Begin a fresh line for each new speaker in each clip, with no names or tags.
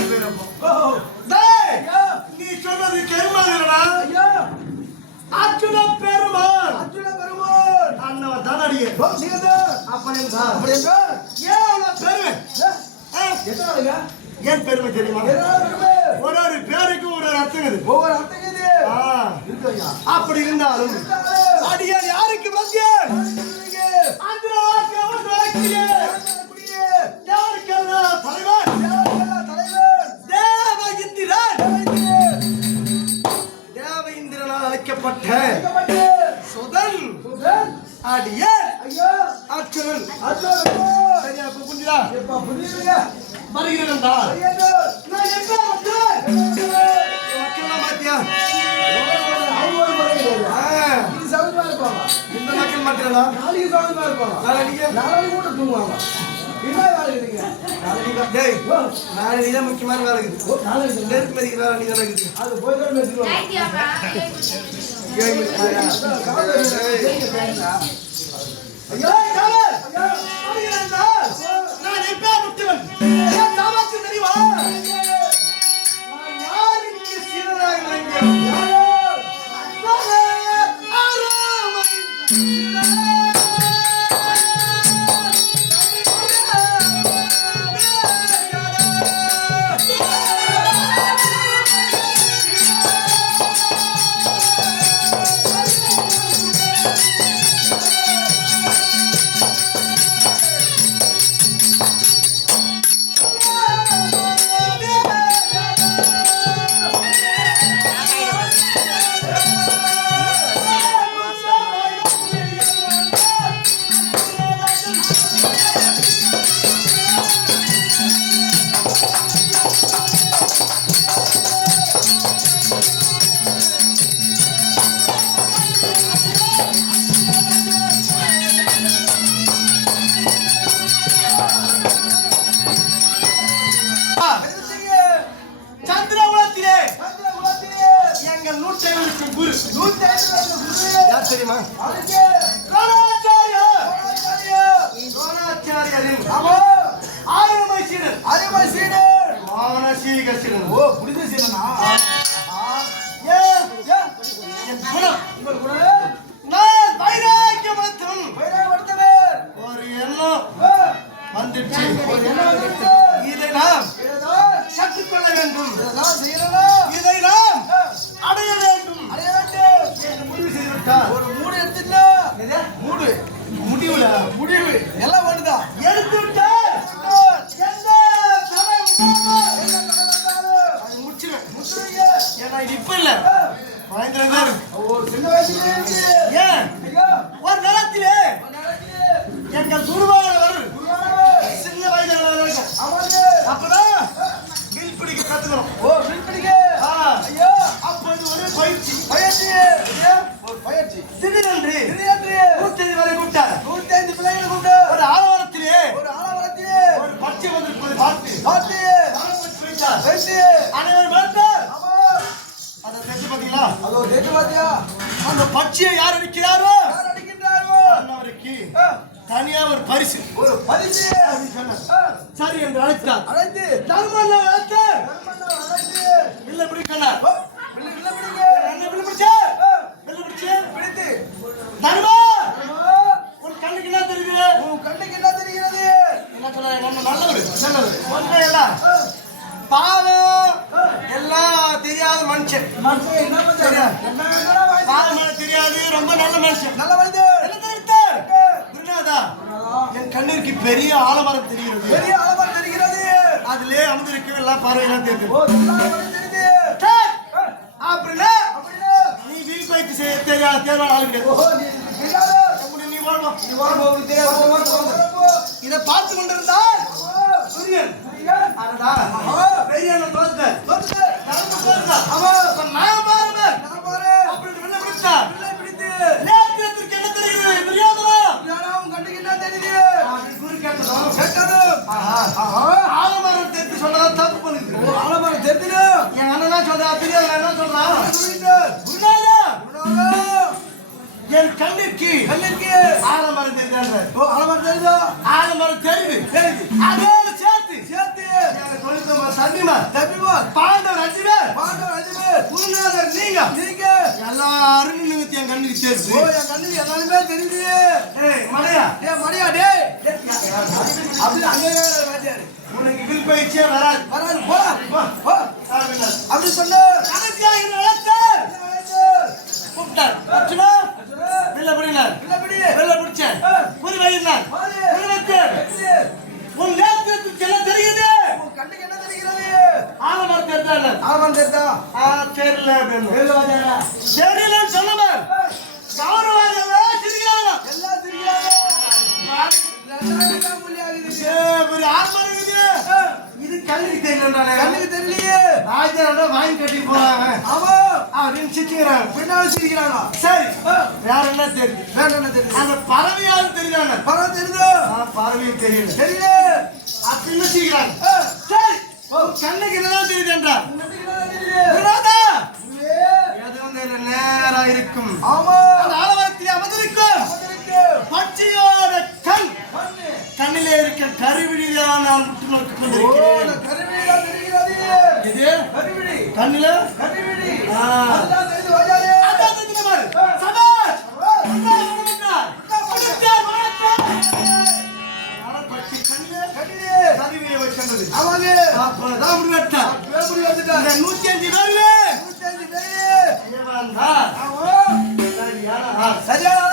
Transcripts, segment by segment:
இருக்கிறப்போ.
ஓ,
டேய்,
ஐயா,
நீ சொன்னது.
ஐயா,
அர்ஜுன பெருமாள்.
அர்ஜுன பெருமாள்.
அண்ணவன் தானடியே.
ஓ, நீங்கள்தான்.
அப்படி என்றால்,
அப்படி என்றால்,
ஏன் அவ்வளவு பெருமை?
எத்தனை?
ஏன் பெருமை தெரியுமா? ஒரு ஒரு பேருக்கு ஒரு ஒரு அர்த்தம்.
ஒவ்வொரு அர்த்தம்.
அப்படி இருந்தாலும்
இருந்தாலும்,
யாருக்கு மத்திய
நீங்க
ஆந்திராவுக்கு அவர் வழக்கிலே
குடியே,
யாருக்கெல்லாம் தலைவர்
தலைவர்?
தேவ இந்திரன்
தலைவர்.
தேவ இந்திரனால் அழைக்கப்பட்ட சுதன் அடியார்
பெருமாள்.
சரியா புரிஞ்சுதா
புரியுதுங்க?
வருகிறதா. நான் எப்ப. மக்கள்லாம் பாத்தியா
அவங்க இது சௌகரியமா இருப்பாங்க.
மக்களா
நாளைக்கு சௌகரியமா இருப்பாங்க.
நாளைக்கு?
நாளைக்கு கூட தூங்குவாங்க. என்ன வேலை இருக்குங்க?
நாளைக்கு டேய்
ஓ,
நாளைக்கு தான் முக்கியமான வேலை இருக்குது.
நாளைக்கு
மதிக்கிற வேலை நீ இருக்குது.
அது போய் தான்! ஐயா, ஓ, புனித சீடனா?
ஏ
ஏ,
என் குணம்
உங்கள் குணம்
நான் வைராக்கியமத்தும்
வைராகப்படுத்தவர்.
ஒரு எண்ணம்
ஓ,
வந்துச்சு
ஒரு என்ன வந்துருச்சு?
இதை நாம் கற்றுக்கொள்ள வேண்டும். இதை நாம் அடைய வேண்டும்
அடைய வேண்டும்.
முடிவு செய்துவிட்டார் இது இப்ப இல்ல. பயந்துட்டு இருக்கு. ஏன்? ஒரு நிலத்திலே. எங்கள் குருவானவர் சின்ன
அமர்ந்து
அப்பதான் வில் பிடிக்க கத்துக்கணும் பச்சையை யார் அடிக்கிறாரோ
யார் அடிக்கின்றாரோ
அன்னவருக்கு
ஆ,
தனியா ஒரு பரிசு.
ஒரு பரிசு.
சரி என்று அழைத்தார்.
அழைத்து
தர்மன் நல்ல
மனிதர்.
என்ன தெரிவித்தார் குருநாதா. என் கண்ணிற்கு பெரிய ஆலமரம் தெரிகிறது.
பெரிய ஆலமரம் தெரிகிறது.
அதிலே அமர்ந்திருக்கும் எல்லாம் பார்வையெல்லாம் தெரியுது. நீ வீல் பயிற்சி செய்ய தெரியாத தேர்வான ஆள் இதை பார்த்து கொண்டிருந்தால் சூரியன். பெரிய
தோற்க
தோற்க அவன் சொல்றா பெரியவர் என்ன
சொல்றா?
குருநாதா என் கண்ணிற்கு
கண்ணிற்கு
ஆலமரம் தெரியுது
ஓ ஆலமரம் தெரியுதோ?
ஆலமரம் தெரியுது.
தெரியுது.
அதோடு சேர்த்து
சேர்த்து.
சந்திமா
தப்பிமா
பாண்டவர் அஞ்சு பேர்.
பாண்டவர் அஞ்சு பேர்.
குருநாதர் நீங்க.
நீங்க.
எல்லாரும் நிமித்தி என் கண்ணுக்கு தெரியுது ஓ
என் கண்ணுக்கு எல்லாருமே தெரியுது.
ஏய் மடையா.
ஏய் மடையா டேய். அப்படி அங்கே
உனக்கு வில் பயிற்சியே வராது.
வராது போ. போ.
சார் கூப்பிட்டார். கட்டி போறாங்க.
அவன்
அப்படின்னு சிரிக்கிறாங்க
பின்னாடி சிரிக்கிறாங்க
சரி. வேற என்ன தெரியுது?
வேற என்ன தெரியுது?
பறவை யாரும் தெரியுதாங்க
பறவை தெரியுதோ?
பறவையும் தெரியல.
தெரியல.
அப்படின்னு சிரிக்கிறாங்க சரி. கண்ணுக்கு என்னதான் தெரியுது என்றார்? வினோதா! எது வந்து நேரா இருக்கும். கண். கண்ணிலே இருக்க கருவிழிதான் நான் முட்டு கண்ணில? நூத்தி அஞ்சு
பேரு
சரியான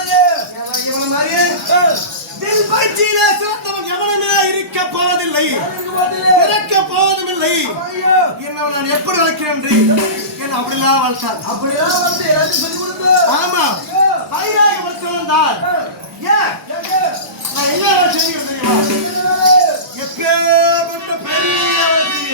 இருக்க போவதில்லை என்ன நான் எப்படி வளர்க்கிறேன் என்ன அப்படிலாம் வளர்த்தார்.
அப்படிலாம் வளர்த்து எல்லாத்தையும் சொல்லி கொடுத்து.
ஆமா. பயிராக வளர்த்தவன் தான் நான் என்ன வளர்ச்சி தெரியுமா? எப்பேற்பட்ட பெரிய
வளர்ச்சி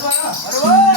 வருவாரா? வருவார்